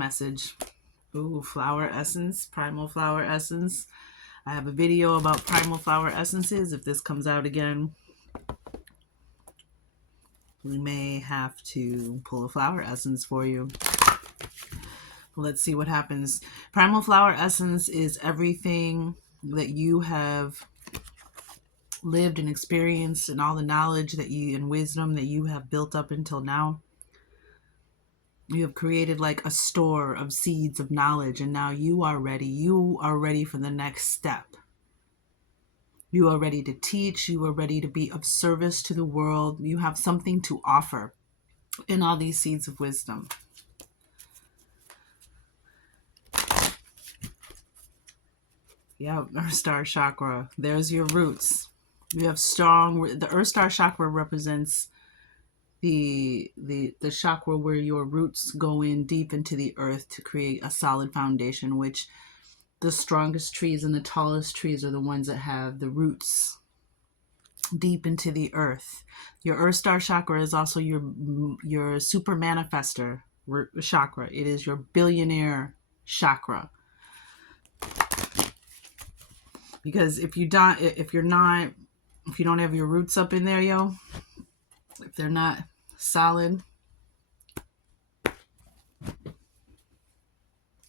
message. Ooh, flower essence, primal flower essence. I have a video about primal flower essences. If this comes out again, we may have to pull a flower essence for you. Let's see what happens. Primal flower essence is everything that you have lived and experienced and all the knowledge that you and wisdom that you have built up until now. You have created like a store of seeds of knowledge, and now you are ready. You are ready for the next step. You are ready to teach. You are ready to be of service to the world. You have something to offer in all these seeds of wisdom. Yeah, Earth Star Chakra. There's your roots. You have strong. The Earth Star Chakra represents the chakra where your roots go in deep into the earth to create a solid foundation, which the strongest trees and the tallest trees are the ones that have the roots deep into the earth. Your Earth Star Chakra is also your super manifester chakra. It is your billionaire chakra. Because if you don't have your roots up in there, if they're not solid,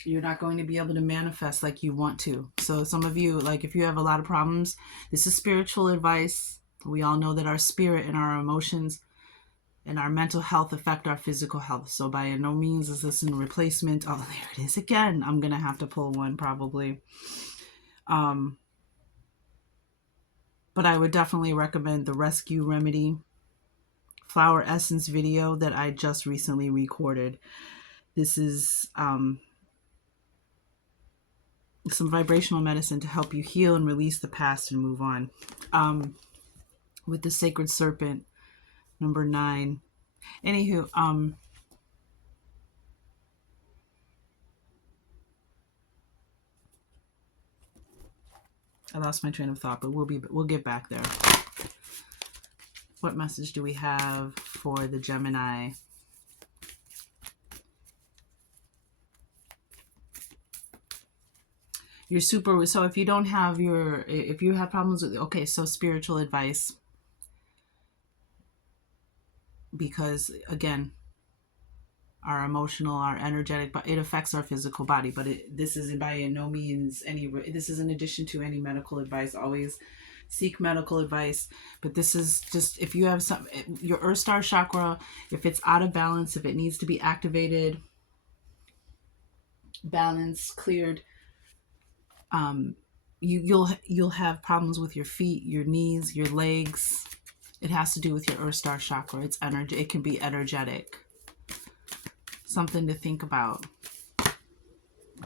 you're not going to be able to manifest like you want to. So some of you, like if you have a lot of problems, this is spiritual advice. We all know that our spirit and our emotions and our mental health affect our physical health. So by no means is this a replacement. Oh, there it is again. I'm going to have to pull one probably. But I would definitely recommend the Rescue Remedy Flower Essence video that I just recently recorded. This is some vibrational medicine to help you heal and release the past and move on. With the Sacred Serpent, number 9. Anywho, I lost my train of thought, but we'll get back there. What message do we have for the Gemini? So if you don't have if you have problems with, okay, so spiritual advice, because again, our emotional, our energetic, but it affects our physical body, but this isn't by no means this is in addition to any medical advice. Always seek medical advice, but this is just if you have your Earth Star Chakra, if it's out of balance, if it needs to be activated, balanced, cleared, you'll have problems with your feet, your knees, your legs. It has to do with your Earth Star Chakra. It's energy. It can be energetic. Something to think about.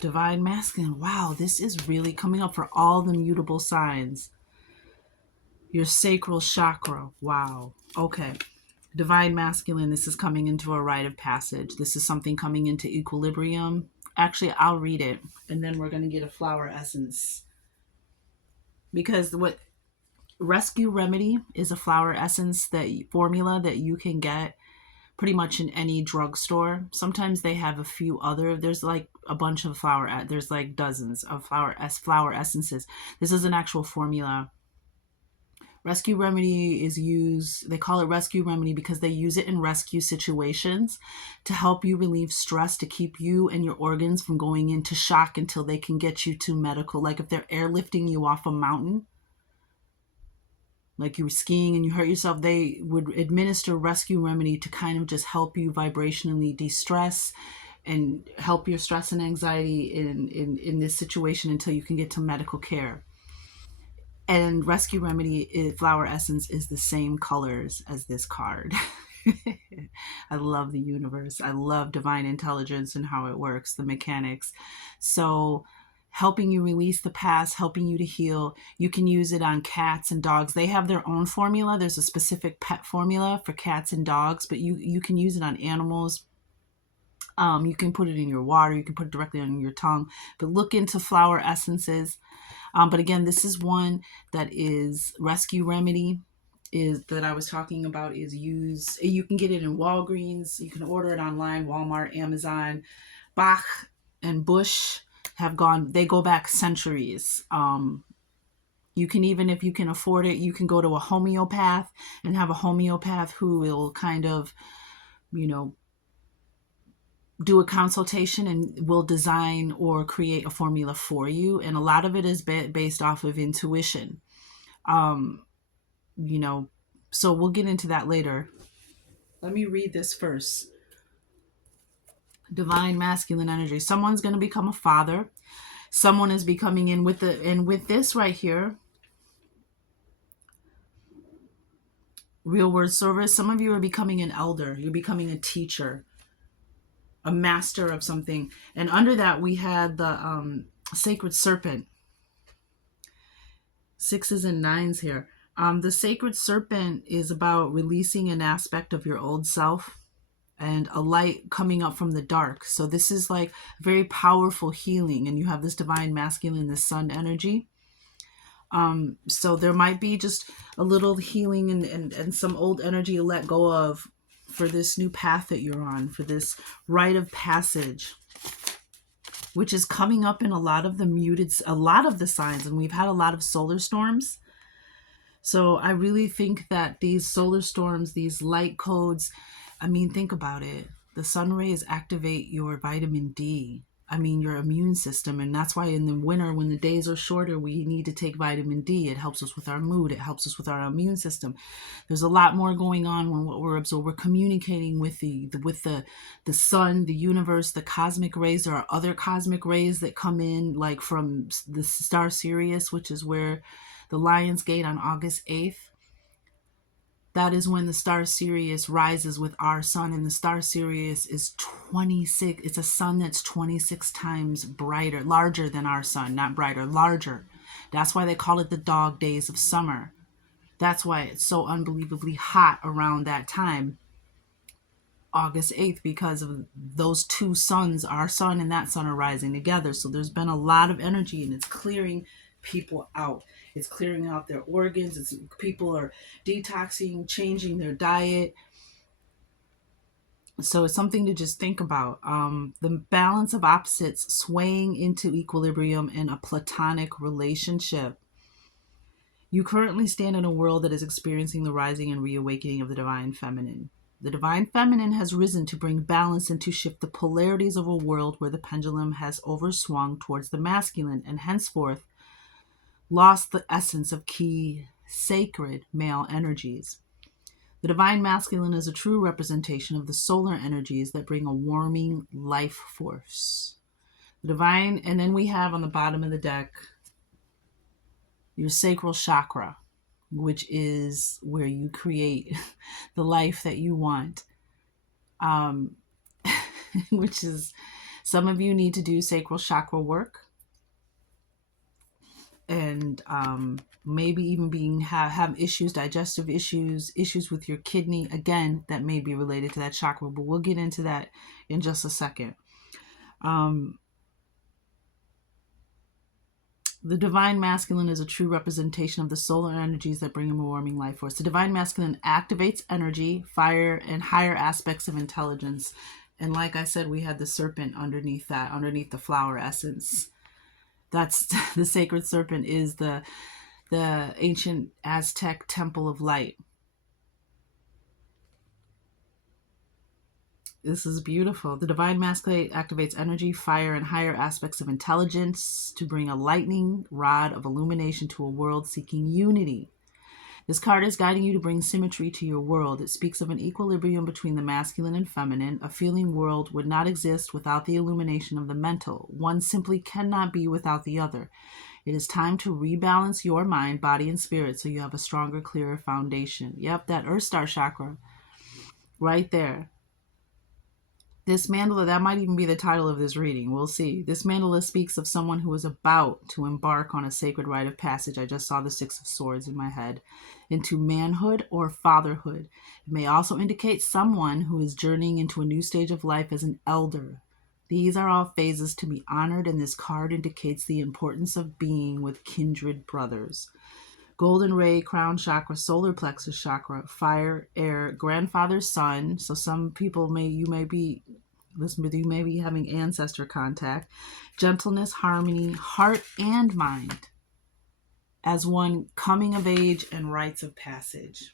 Divine Masculine. Wow, this is really coming up for all the mutable signs. Your sacral chakra. Wow. Okay. Divine Masculine. This is coming into a rite of passage. This is something coming into equilibrium. Actually, I'll read it, and then we're going to get a flower essence. Because what Rescue Remedy is a flower essence formula that you can get pretty much in any drugstore. Sometimes they have a few other. There's like a bunch of there's like dozens of flower essences. This is an actual formula. Rescue Remedy is used, they call it Rescue Remedy because they use it in rescue situations to help you relieve stress, to keep you and your organs from going into shock until they can get you to medical. Like if they're airlifting you off a mountain, like you were skiing and you hurt yourself, they would administer Rescue Remedy to kind of just help you vibrationally de-stress and help your stress and anxiety in this situation until you can get to medical care. And Rescue Remedy flower essence is the same colors as this card. I love the universe. I love divine intelligence and how it works, the mechanics. So helping you release the past, helping you to heal. You can use it on cats and dogs. They have their own formula. There's a specific pet formula for cats and dogs, but you can use it on animals. You can put it in your water. You can put it directly on your tongue. But look into flower essences. But again, this is one that is Rescue Remedy that I was talking about you can get it in Walgreens. You can order it online, Walmart, Amazon. Bach and Bush they go back centuries. You can, even if you can afford it, you can go to a homeopath and have a homeopath who will kind of, you know, do a consultation and will design or create a formula for you. And a lot of it is based off of intuition. Um, you know, so we'll get into that later. Let me read this first. Divine masculine energy. Someone's going to become a father. Someone is becoming in with with this right here, real word service. Some of you are becoming an elder. You're becoming a teacher, a master of something. And under that, we had the sacred serpent. 6s and 9s here. The sacred serpent is about releasing an aspect of your old self and a light coming up from the dark. So this is like very powerful healing, and you have this divine masculine, this sun energy. So there might be just a little healing and some old energy to let go of for this new path that you're on, for this rite of passage, which is coming up in a lot of the signs. And we've had a lot of solar storms. So I really think that these solar storms, these light codes, I mean, think about it. The sun rays activate your vitamin D. I mean, your immune system. And that's why in the winter, when the days are shorter, we need to take vitamin D. It helps us with our mood. It helps us with our immune system. There's a lot more going on when what we're absorbing. We're communicating with the sun, the universe, the cosmic rays. There are other cosmic rays that come in, like from the star Sirius, which is where the Lion's Gate on August 8th. That is when the star Sirius rises with our sun, and the star Sirius is 26. It's a sun that's 26 times brighter, larger than our sun, not brighter, larger. That's why they call it the dog days of summer. That's why it's so unbelievably hot around that time, August 8th, because of those two suns, our sun and that sun, are rising together. So there's been a lot of energy, and it's clearing people out. It's clearing out their organs. People are detoxing, changing their diet. So it's something to just think about. The balance of opposites swaying into equilibrium in a platonic relationship. You currently stand in a world that is experiencing the rising and reawakening of the divine feminine. The divine feminine has risen to bring balance and to shift the polarities of a world where the pendulum has overswung towards the masculine and henceforth lost the essence of key sacred male energies. The divine masculine is a true representation of the solar energies that bring a warming life force. The divine, and then we have on the bottom of the deck your sacral chakra, which is where you create the life that you want. Which is, some of you need to do sacral chakra work, and maybe even have issues, digestive issues with your kidney. Again, that may be related to that chakra, but we'll get into that in just a second. The divine masculine is a true representation of the solar energies that bring a warming life force. The divine masculine activates energy, fire, and higher aspects of intelligence. And like I said, we had the serpent underneath that, underneath the flower essence. That's the sacred serpent is the ancient Aztec temple of light. This is beautiful. The divine masculine activates energy, fire, and higher aspects of intelligence to bring a lightning rod of illumination to a world seeking unity. This card is guiding you to bring symmetry to your world. It speaks of an equilibrium between the masculine and feminine. A feeling world would not exist without the illumination of the mental. One simply cannot be without the other. It is time to rebalance your mind, body, and spirit so you have a stronger, clearer foundation. Yep, that Earth Star chakra right there. This mandala, that might even be the title of this reading. We'll see. This mandala speaks of someone who is about to embark on a sacred rite of passage. I just saw the Six of Swords in my head. Into manhood or fatherhood. It may also indicate someone who is journeying into a new stage of life as an elder. These are all phases to be honored, and this card indicates the importance of being with kindred brothers. Golden ray, crown chakra, solar plexus chakra, fire, air, grandfather, sun. So some people you may be You may be having ancestor contact. Gentleness, harmony, heart and mind as one coming of age and rites of passage.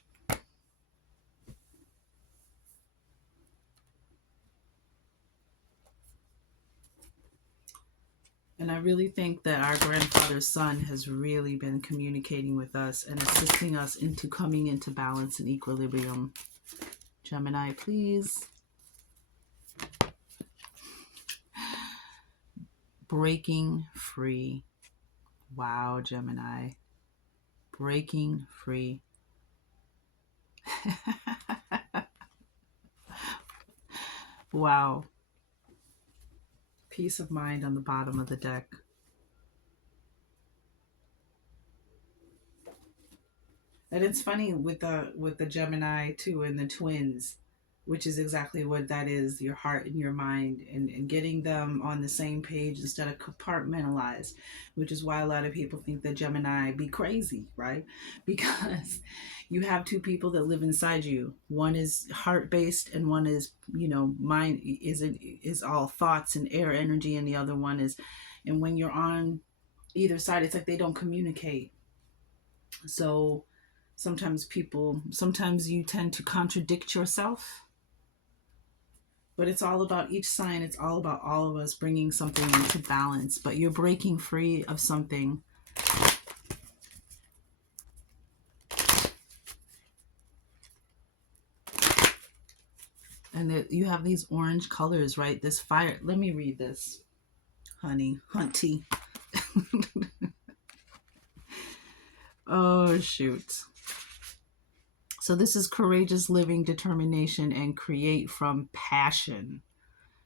And I really think that our grandfather's son has really been communicating with us and assisting us into coming into balance and equilibrium. Gemini, please. Breaking free. Wow, Gemini. Breaking free. Wow. Peace of mind on the bottom of the deck. And it's funny with the Gemini too and the twins, which is exactly what that is, your heart and your mind, and getting them on the same page instead of compartmentalized, which is why a lot of people think that Gemini be crazy, right? Because you have two people that live inside you. One is heart based and one is, mind is all thoughts and air energy, and the other one is, and when you're on either side, it's like they don't communicate. So sometimes you tend to contradict yourself, but it's all about each sign. It's all about all of us bringing something into balance, but you're breaking free of something. And you have these orange colors, right? This fire. Let me read this, honey, hunty. Oh, shoot. So this is courageous living, determination, and create from passion.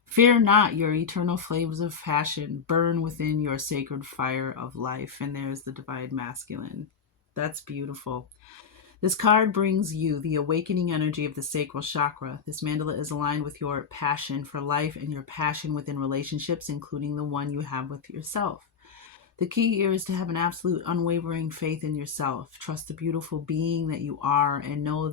Fear not, your eternal flames of passion burn within your sacred fire of life. And there's the divine masculine. That's beautiful. This card brings you the awakening energy of the sacral chakra. This mandala is aligned with your passion for life and your passion within relationships, including the one you have with yourself. The key here is to have an absolute unwavering faith in yourself. Trust the beautiful being that you are and know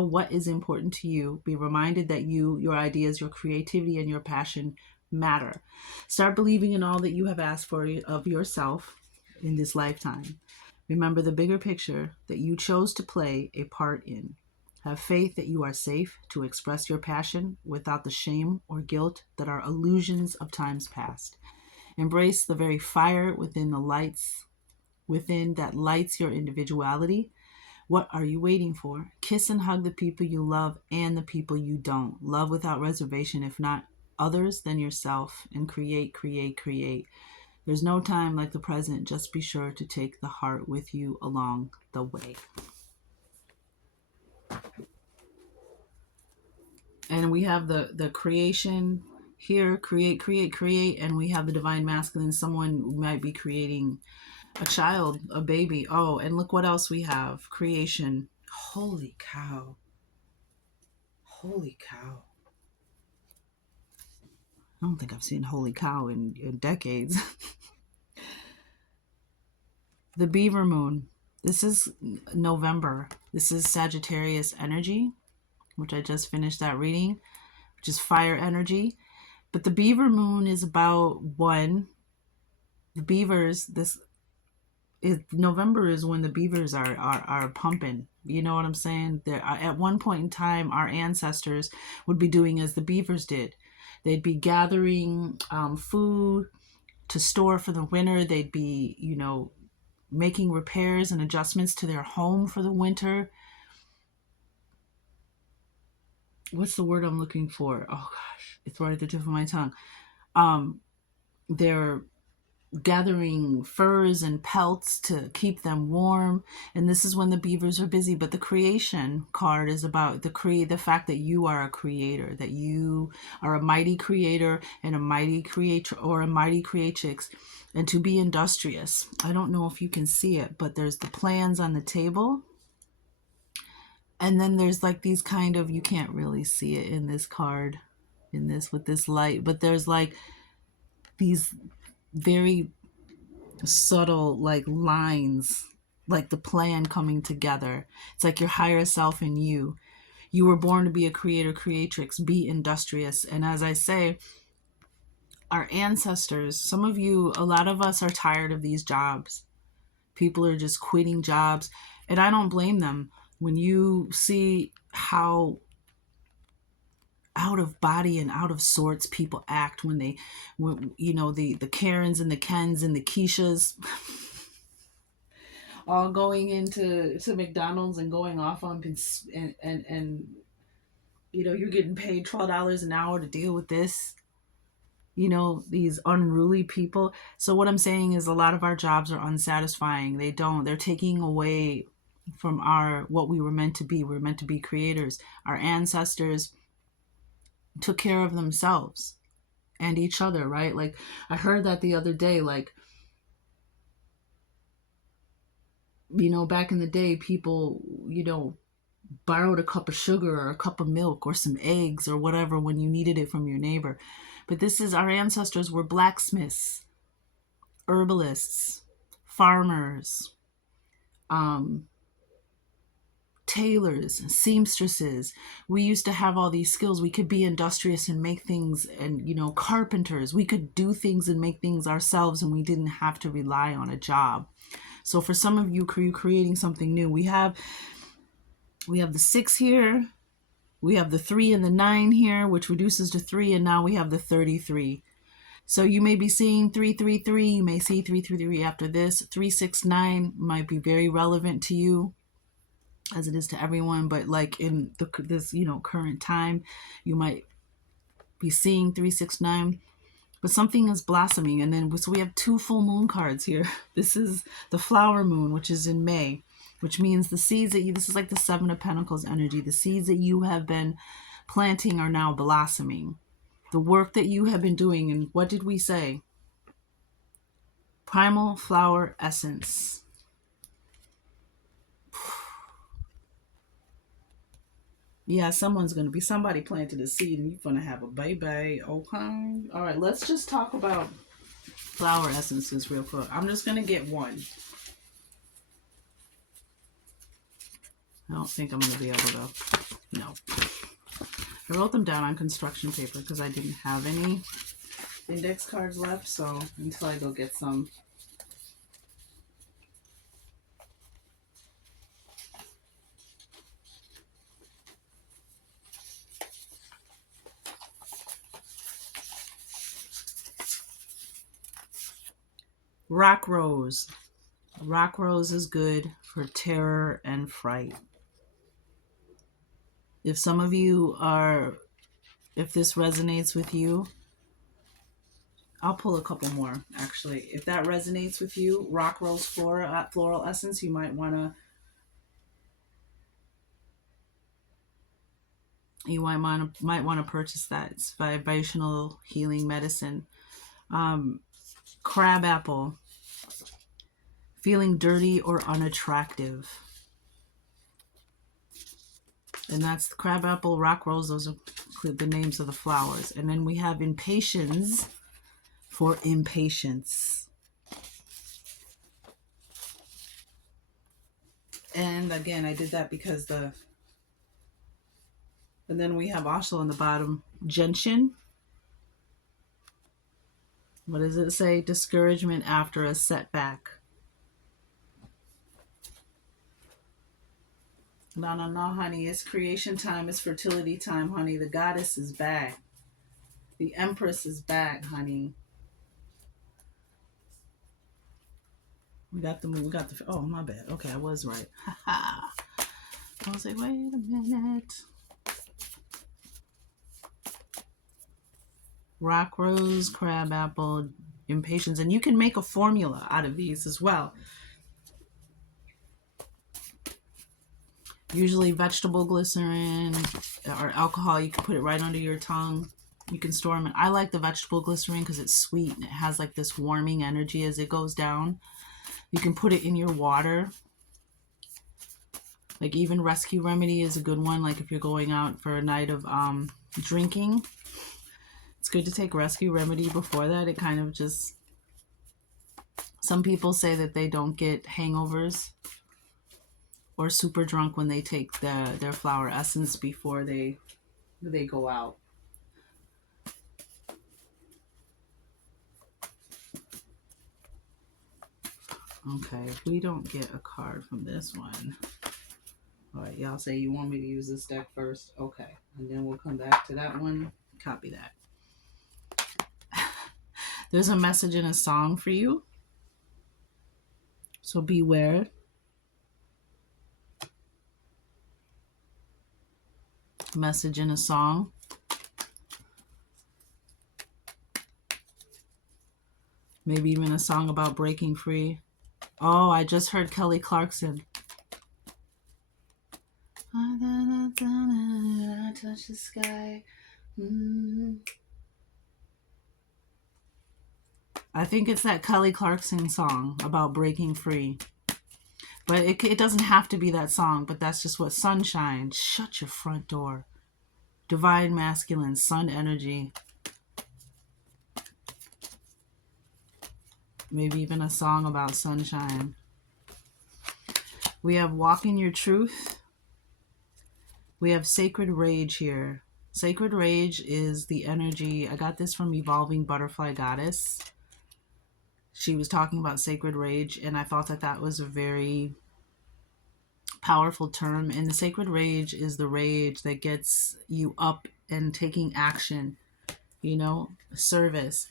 what is important to you. Be reminded that your ideas, your creativity, and your passion matter. Start believing in all that you have asked for of yourself in this lifetime. Remember the bigger picture that you chose to play a part in. Have faith that you are safe to express your passion without the shame or guilt that are illusions of times past. Embrace the very fire within that lights your individuality. What are you waiting for? Kiss and hug the people you love and the people you don't. Love without reservation, if not others, then yourself, and create, create, create. There's no time like the present. Just be sure to take the heart with you along the way. And we have the creation here, create, create, create, and we have the divine masculine. Someone might be creating a child, a baby. Oh, and look what else we have. Creation. Holy cow. Holy cow. I don't think I've seen holy cow in decades. The beaver moon. This is November. This is Sagittarius energy, which I just finished that reading, which is fire energy. But the beaver moon is about the beavers, November is when the beavers are pumping. You know what I'm saying? At one point in time, our ancestors would be doing as the beavers did. They'd be gathering food to store for the winter. They'd be, making repairs and adjustments to their home for the winter. What's the word I'm looking for? Oh gosh, it's right at the tip of my tongue. They're gathering furs and pelts to keep them warm, and this is when the beavers are busy. But the creation card is about the fact that you are a creator, that you are a mighty creator and a mighty creator or a mighty creatrix, and to be industrious. I don't know if you can see it, but there's the plans on the table, and then there's like these kind of, you can't really see it in this card, with this light, but there's like these very subtle like lines, like the plan coming together. It's like your higher self and you You were born to be a creator, creatrix. Be industrious. And as I say, our ancestors, some of you, a lot of us are tired of these jobs. People are just quitting jobs. And I don't blame them. When you see how out of body and out of sorts people act when you know, the Karens and the Kens and the Keishas all going into McDonald's and going off on and you know, you're getting paid $12 an hour to deal with this, you know, these unruly people. So what I'm saying is a lot of our jobs are unsatisfying. They're taking away from what we were meant to be. We were meant to be creators. Our ancestors took care of themselves and each other, right? Like, I heard that the other day, like, you know, back in the day, people, you know, borrowed a cup of sugar or a cup of milk or some eggs or whatever when you needed it from your neighbor. But our ancestors were blacksmiths, herbalists, farmers, tailors, seamstresses. We used to have all these skills. We could be industrious and make things, and, you know, carpenters. We could do things and make things ourselves, and we didn't have to rely on a job. So for some of you, creating something new, we have the 6 here, we have the 3 and the 9 here, which reduces to 3, and now we have the 33. So you may be seeing 333, you may see 333 after this. 369 might be very relevant to you, as it is to everyone, but like in this, you know, current time, you might be seeing 369. But something is blossoming. And then, so we have 2 full moon cards here. This is the flower moon, which is in May, which means the seeds that this is like the 7 of Pentacles energy. The seeds that you have been planting are now blossoming. The work that you have been doing. And what did we say? Primal flower essence. Yeah, somebody planted a seed and you're going to have a baby. Okay. All right, let's just talk about flower essences real quick. I'm just going to get one. I don't think I'm going to be able to. No. I wrote them down on construction paper because I didn't have any index cards left. So until I go get some. Rock rose. Rock rose is good for terror and fright. If some of you if this resonates with you, I'll pull a couple more actually. If that resonates with you, rock rose floral essence, you might want to purchase that. It's vibrational healing medicine. Crab apple. Feeling dirty or unattractive. And that's the crab apple, rock rose. Those are the names of the flowers. And then we have impatience for impatience. And again, I did that because and then we have also on the bottom, gentian. What does it say? Discouragement after a setback. No, honey. It's creation time. It's fertility time, honey. The goddess is back. The empress is back, honey. We got the, oh, my bad. Okay, I was right. I was like, wait a minute. Rock rose, crab apple, impatience. And you can make a formula out of these as well. Usually vegetable glycerin or alcohol, you can put it right under your tongue. You can store them. I like the vegetable glycerin because it's sweet and it has like this warming energy as it goes down. You can put it in your water. Like even Rescue Remedy is a good one. Like if you're going out for a night of drinking, it's good to take Rescue Remedy before that. It kind of just, some people say that they don't get hangovers or super drunk when they take their flower essence before they go out. Okay, if we don't get a card from this one. All right, y'all say you want me to use this deck first? Okay, and then we'll come back to that one. Copy that. There's a message in a song for you. So beware. Message in a song. Maybe even a song about breaking free. Oh, I just heard Kelly Clarkson. I touch the sky. I think it's that Kelly Clarkson song about breaking free. But it doesn't have to be that song, but that's just what sunshine. Shut your front door. Divine masculine, sun energy. Maybe even a song about sunshine. We have walk in your truth. We have sacred rage here. Sacred rage is the energy. I got this from Evolving Butterfly Goddess. She was talking about sacred rage, and I thought that that was a very powerful term. And the sacred rage is the rage that gets you up and taking action, you know, service.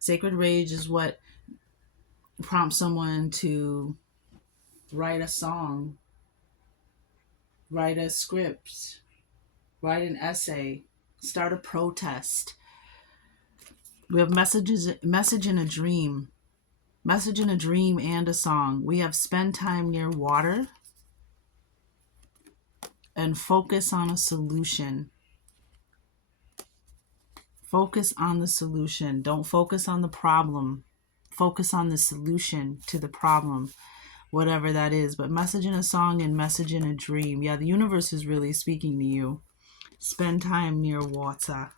Sacred rage is what prompts someone to write a song, write a script, write an essay, start a protest. We have message in a dream. Message in a dream and a song. We have spend time near water and focus on a solution. Focus on the solution. Don't focus on the problem. Focus on the solution to the problem, whatever that is. But message in a song and message in a dream. Yeah, the universe is really speaking to you. Spend time near water.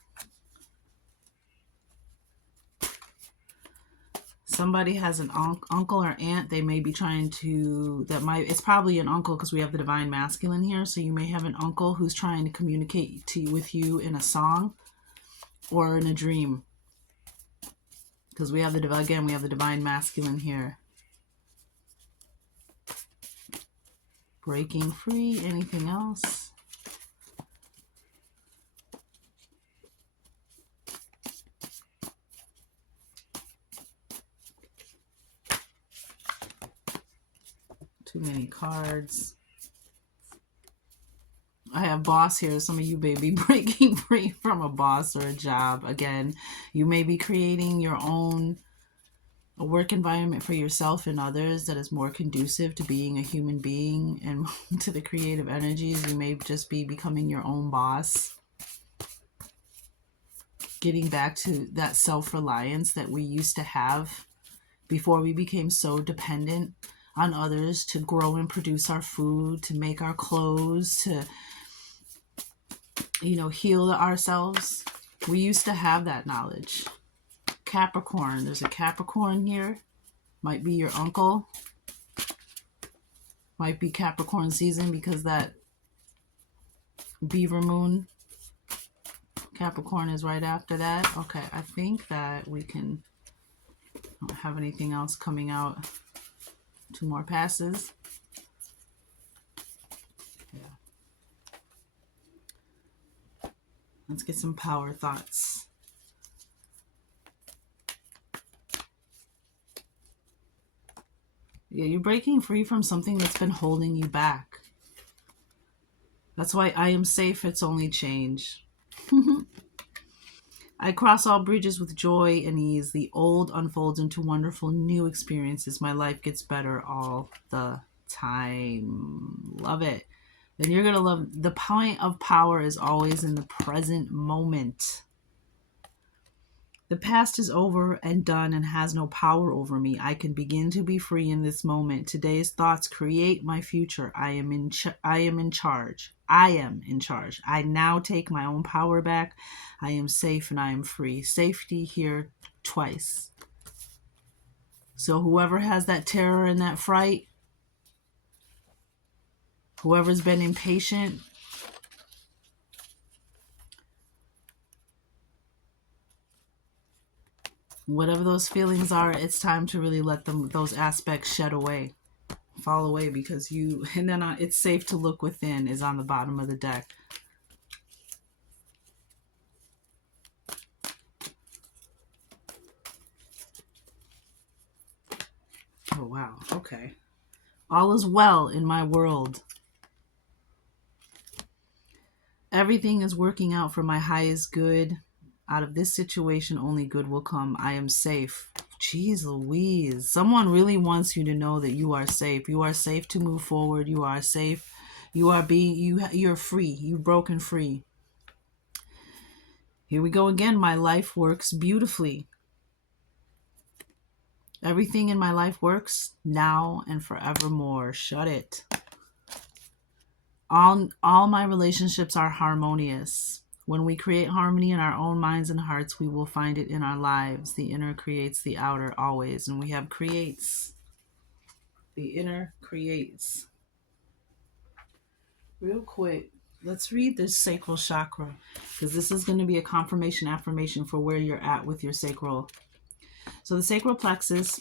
Somebody has an uncle or aunt. They may be trying to, it's probably an uncle because we have the divine masculine here. So you may have an uncle who's trying to communicate with you in a song or in a dream. Because we have the divine masculine here. Breaking free. Anything else? Too many cards. I have boss here. Some of you may be breaking free from a boss or a job. Again, you may be creating your own work environment for yourself and others that is more conducive to being a human being and to the creative energies. You may just be becoming your own boss. Getting back to that self-reliance that we used to have before we became so dependent on others to grow and produce our food, to make our clothes, to, you know, heal ourselves. We used to have that knowledge. Capricorn. There's a Capricorn here. Might be your uncle. Might be Capricorn season because that beaver moon. Capricorn is right after that. Okay, I think that we can... I don't have anything else coming out. 2 more passes. Yeah. Let's get some power thoughts. Yeah, you're breaking free from something that's been holding you back. That's why I am safe, it's only change. I cross all bridges with joy and ease. The old unfolds into wonderful new experiences. My life gets better all the time. Love it. Then you're going to love... The point of power is always in the present moment. The past is over and done and has no power over me. I can begin to be free in this moment. Today's thoughts create my future. I am in charge. I am in charge. I now take my own power back. I am safe and I am free. Safety here twice. So whoever has that terror and that fright, Whoever's been impatient, whatever those feelings are, it's time to really let those aspects shed away, fall away, because and then it's safe to look within is on the bottom of the deck. Oh, wow. Okay. All is well in my world. Everything is working out for my highest good. Out of this situation, only good will come. I am safe. Jeez Louise. Someone really wants you to know that you are safe. You are safe to move forward. You are safe. You're free. You've broken free. Here we go again. My life works beautifully. Everything in my life works now and forevermore. Shut it. All my relationships are harmonious. When we create harmony in our own minds and hearts, we will find it in our lives. The inner creates the outer always. And we have creates. The inner creates. Real quick, let's read this sacral chakra, because this is going to be a confirmation affirmation for where you're at with your sacral. So the sacral plexus,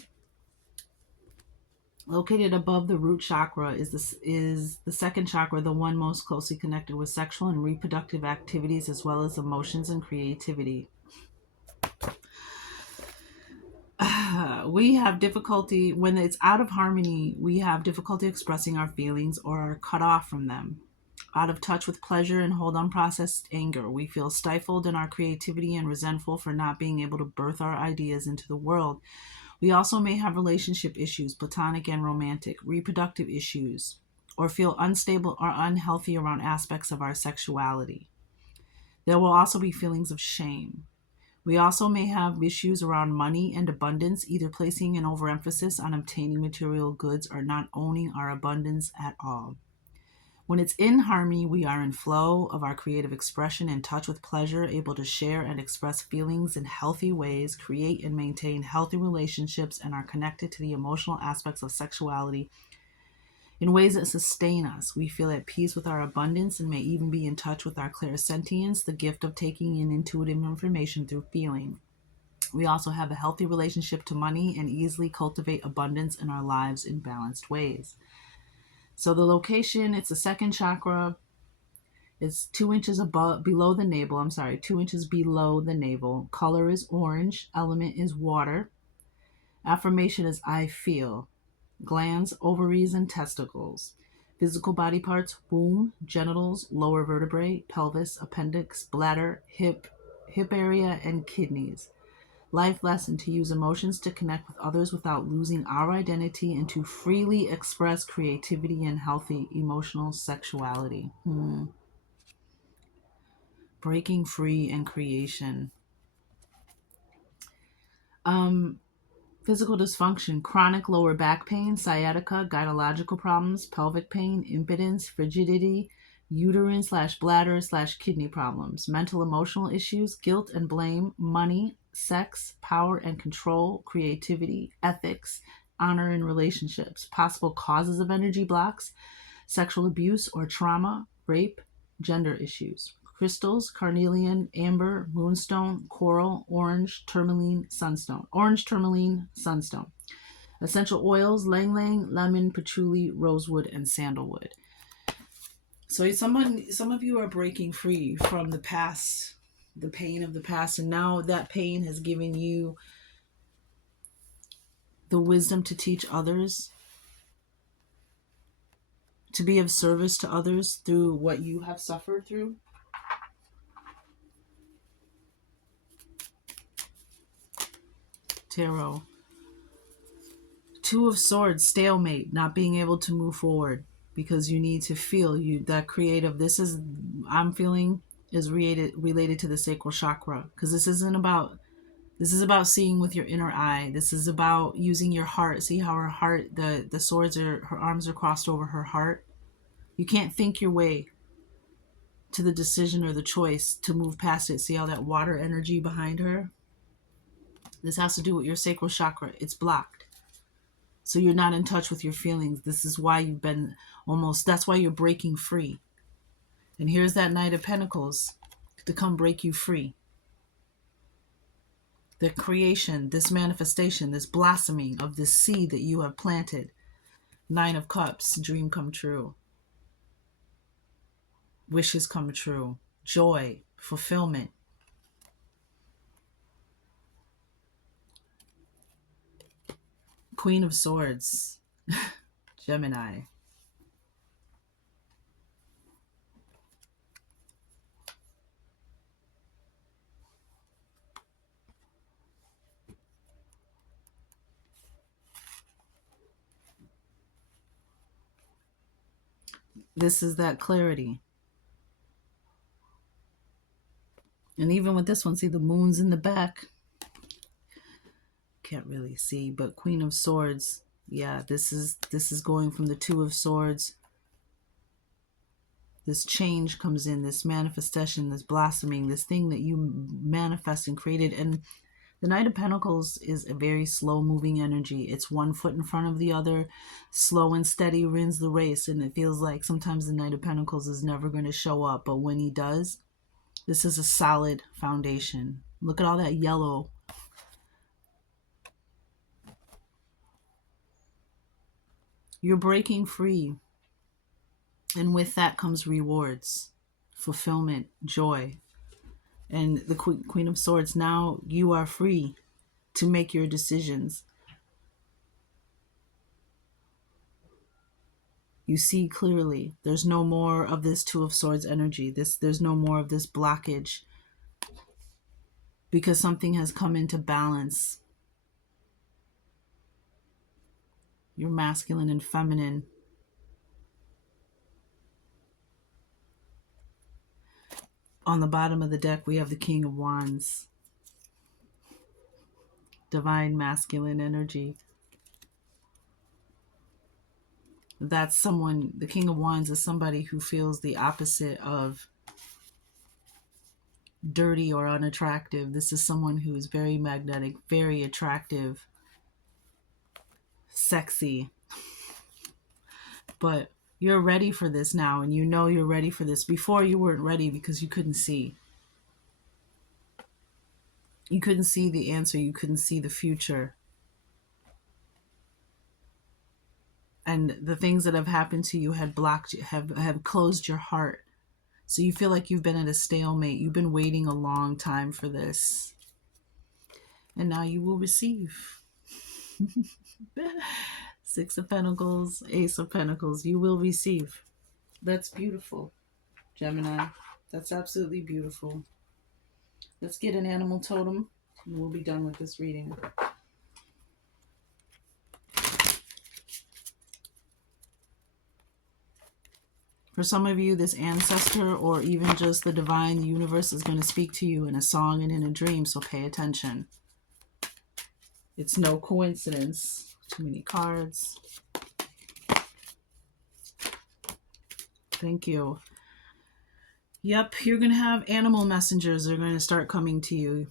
located above the root chakra, is the second chakra, the one most closely connected with sexual and reproductive activities, as well as emotions and creativity. We have difficulty, when it's out of harmony, we have difficulty expressing our feelings or are cut off from them. Out of touch with pleasure and hold unprocessed anger. We feel stifled in our creativity and resentful for not being able to birth our ideas into the world. We also may have relationship issues, platonic and romantic, reproductive issues, or feel unstable or unhealthy around aspects of our sexuality. There will also be feelings of shame. We also may have issues around money and abundance, either placing an overemphasis on obtaining material goods or not owning our abundance at all. When it's in harmony, we are in flow of our creative expression, in touch with pleasure, able to share and express feelings in healthy ways, create and maintain healthy relationships, and are connected to the emotional aspects of sexuality in ways that sustain us. We feel at peace with our abundance and may even be in touch with our clairsentience, the gift of taking in intuitive information through feeling. We also have a healthy relationship to money and easily cultivate abundance in our lives in balanced ways. So the location, it's the second chakra. It's 2 inches below the navel. 2 inches below the navel. Color is orange. Element is water. Affirmation is I feel. Glands, ovaries, and testicles. Physical body parts, womb, genitals, lower vertebrae, pelvis, appendix, bladder, hip area, and kidneys. Life lesson: to use emotions to connect with others without losing our identity, and to freely express creativity and healthy emotional sexuality. Breaking free and creation. Physical dysfunction: chronic lower back pain, sciatica, gynecological problems, pelvic pain, impotence, frigidity, uterine/bladder/kidney problems. Mental emotional issues: guilt and blame, money, sex, power and control, creativity, ethics, honor in relationships. Possible causes of energy blocks: sexual abuse or trauma, rape, gender issues. Crystals: carnelian, amber, moonstone, coral, orange tourmaline, sunstone. Essential oils: ylang ylang, lemon, patchouli, rosewood, and sandalwood. So some of you are breaking free from the past, the pain of the past, and now that pain has given you the wisdom to teach others, to be of service to others through what you have suffered through. Tarot. 2 of Swords, stalemate, not being able to move forward because you need to feel that creative. This is, I'm feeling, is related to the sacral chakra, because this is about seeing with your inner eye. This is about using your heart. See how her heart, the swords are, her arms are crossed over her heart. You can't think your way to the decision or the choice to move past it. See how that water energy behind her? This has to do with your sacral chakra. It's blocked. So you're not in touch with your feelings. This is why you've been that's why you're breaking free. And here's that Knight of Pentacles to come break you free. The creation, this manifestation, this blossoming of this seed that you have planted. Nine of Cups, dream come true. Wishes come true. Joy, fulfillment. Queen of Swords, Gemini. This is that clarity. And even with this one, see the moon's in the back. Can't really see, but Queen of Swords. Yeah, this is going from the Two of Swords. This change comes in, this manifestation, this blossoming, this thing that you manifest and created. And the Knight of Pentacles is a very slow moving energy. It's one foot in front of the other. Slow and steady wins the race. And it feels like sometimes the Knight of Pentacles is never going to show up. But when he does, this is a solid foundation. Look at all that yellow. You're breaking free. And with that comes rewards, fulfillment, joy. And the Queen of Swords, now you are free to make your decisions. You see clearly. There's no more of this Two of Swords energy. There's no more of this blockage. Because something has come into balance. You're masculine and feminine. On the bottom of the deck, we have the King of Wands. Divine masculine energy. That's someone, the King of Wands is somebody who feels the opposite of dirty or unattractive. This is someone who is very magnetic, very attractive, sexy. But you're ready for this now, and you know you're ready for this. Before you weren't ready because you couldn't see. You couldn't see the answer. You couldn't see the future. And the things that have happened to you had blocked you, have closed your heart. So you feel like you've been at a stalemate. You've been waiting a long time for this. And now you will receive. Six of Pentacles, Ace of Pentacles. You will receive. That's beautiful, Gemini. That's absolutely beautiful. Let's get an animal totem and we'll be done with this reading. For some of you, this ancestor or even just the divine, the universe is going to speak to you in a song and in a dream, so pay attention. It's no coincidence. Too many cards. Thank you. Yep, you're going to have animal messengers. They're going to start coming to you.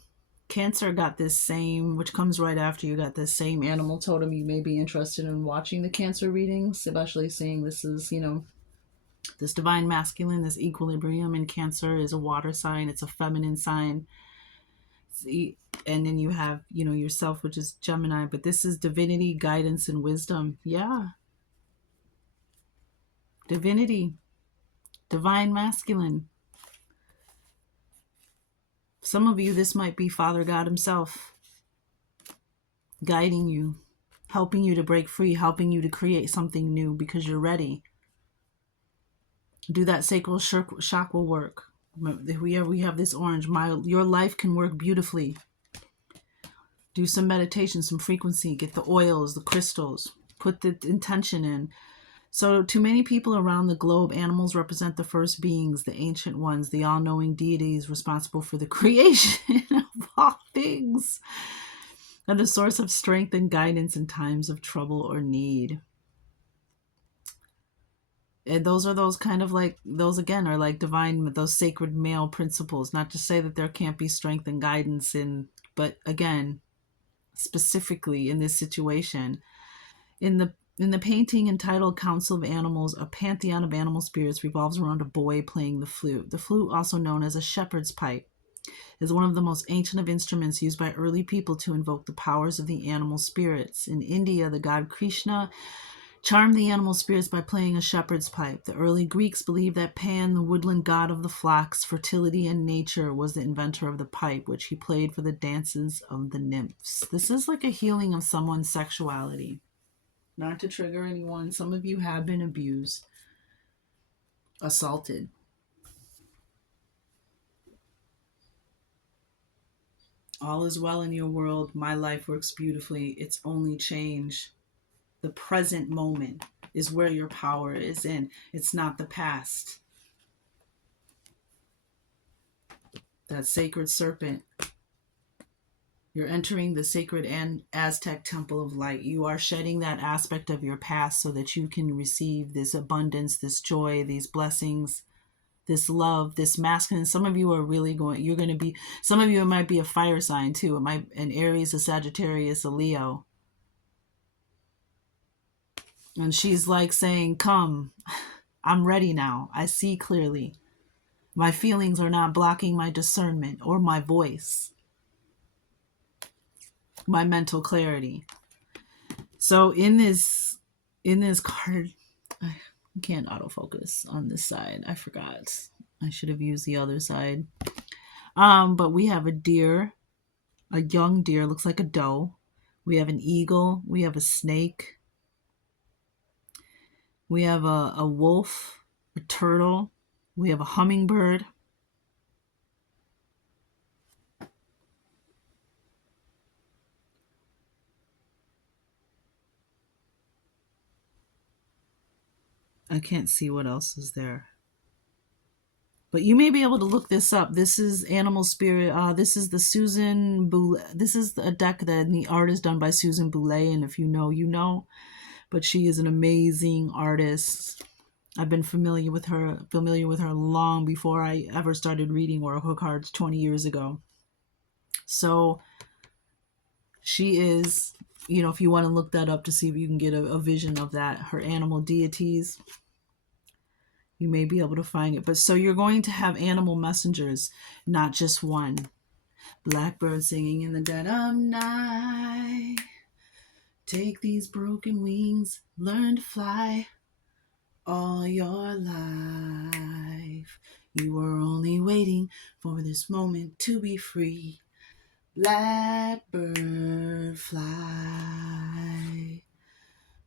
Cancer got this same, which comes right after you got this same animal totem. You may be interested in watching the Cancer readings, especially seeing this is, this divine masculine, this equilibrium in Cancer is a water sign. It's a feminine sign. And then you have, yourself, which is Gemini. But this is divinity, guidance, and wisdom. Yeah. Divinity. Divine masculine. Some of you, this might be Father God himself guiding you, helping you to break free, helping you to create something new because you're ready. Do that sacral chakra work. We have this orange. Your life can work beautifully. Do some meditation, some frequency. Get the oils, the crystals. Put the intention in. So to many people around the globe, animals represent the first beings, the ancient ones, the all-knowing deities responsible for the creation of all things, and the source of strength and guidance in times of trouble or need. And those are those kind of like, those again are like divine, those sacred male principles. Not to say that there can't be strength and guidance but again, specifically in this situation, In the painting entitled Council of Animals, a pantheon of animal spirits revolves around a boy playing the flute. The flute, also known as a shepherd's pipe, is one of the most ancient of instruments used by early people to invoke the powers of the animal spirits. In India, the god Krishna charmed the animal spirits by playing a shepherd's pipe. The early Greeks believed that Pan, the woodland god of the flocks, fertility, and nature, was the inventor of the pipe, which he played for the dances of the nymphs. This is like a healing of someone's sexuality. Not to trigger anyone, some of you have been abused, assaulted. All is well in your world. My life works beautifully. It's only change. The present moment is where your power is in. It's not the past. That sacred serpent. You're entering the sacred and Aztec temple of light. You are shedding that aspect of your past so that you can receive this abundance, this joy, these blessings, this love, this masculine. Some of you are really you're going to be, some of you, it might be a fire sign too. It might, an Aries, a Sagittarius, a Leo. And she's like saying, come, I'm ready now. I see clearly. My feelings are not blocking my discernment or my voice, my mental clarity. So in this card, I can't autofocus on this side. I forgot. I should have used the other side. But we have a deer, a young deer, looks like a doe. We have an eagle. We have a snake. We have a wolf, a turtle. We have a hummingbird. I can't see what else is there. But you may be able to look this up. This is Animal Spirit. This is the Susan Boulay. This is a deck that the art is done by Susan Boulay. And if you know, you know. But she is an amazing artist. I've been familiar with her long before I ever started reading oracle cards 20 years ago. So she is, if you want to look that up to see if you can get a vision of that, her animal deities, you may be able to find it. But so you're going to have animal messengers, not just one. Blackbird singing in the dead of night. Take these broken wings, learn to fly. All your life, you were only waiting for this moment to be free. Blackbird fly,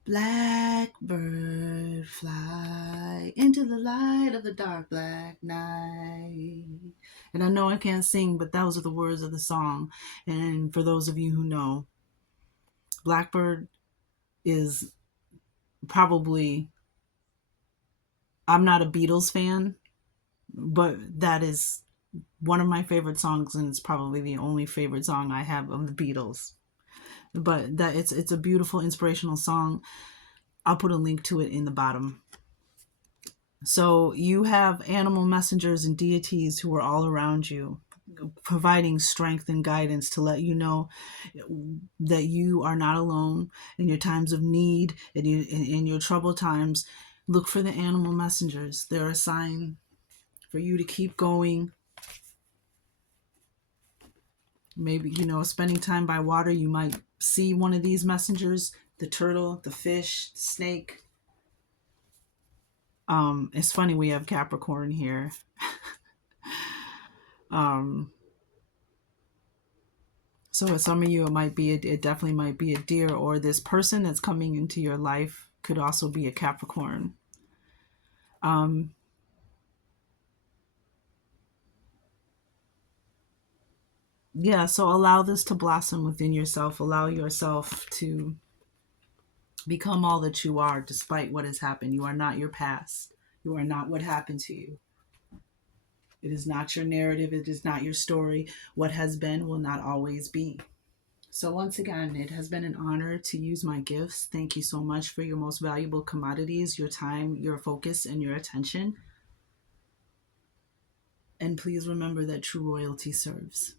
blackbird fly into the light of the dark black night. And I know I can't sing, but those are the words of the song. And for those of you who know, Blackbird is probably, I'm not a Beatles fan, but that is one of my favorite songs, and it's probably the only favorite song I have of the Beatles. But that it's a beautiful, inspirational song. I'll put a link to it in the bottom. So you have animal messengers and deities who are all around you, providing strength and guidance to let you know that you are not alone in your times of need and in your troubled times. Look for the animal messengers. They're a sign for you to keep going. Maybe, spending time by water, you might see one of these messengers, the turtle, the fish, the snake. It's funny we have Capricorn here. So some of you, it definitely might be a deer, or this person that's coming into your life could also be a Capricorn. Yeah, so allow this to blossom within yourself. Allow yourself to become all that you are, despite what has happened. You are not your past. You are not what happened to you. It is not your narrative. It is not your story. What has been will not always be. So once again, it has been an honor to use my gifts. Thank you so much for your most valuable commodities, your time, your focus, and your attention. And please remember that true royalty serves.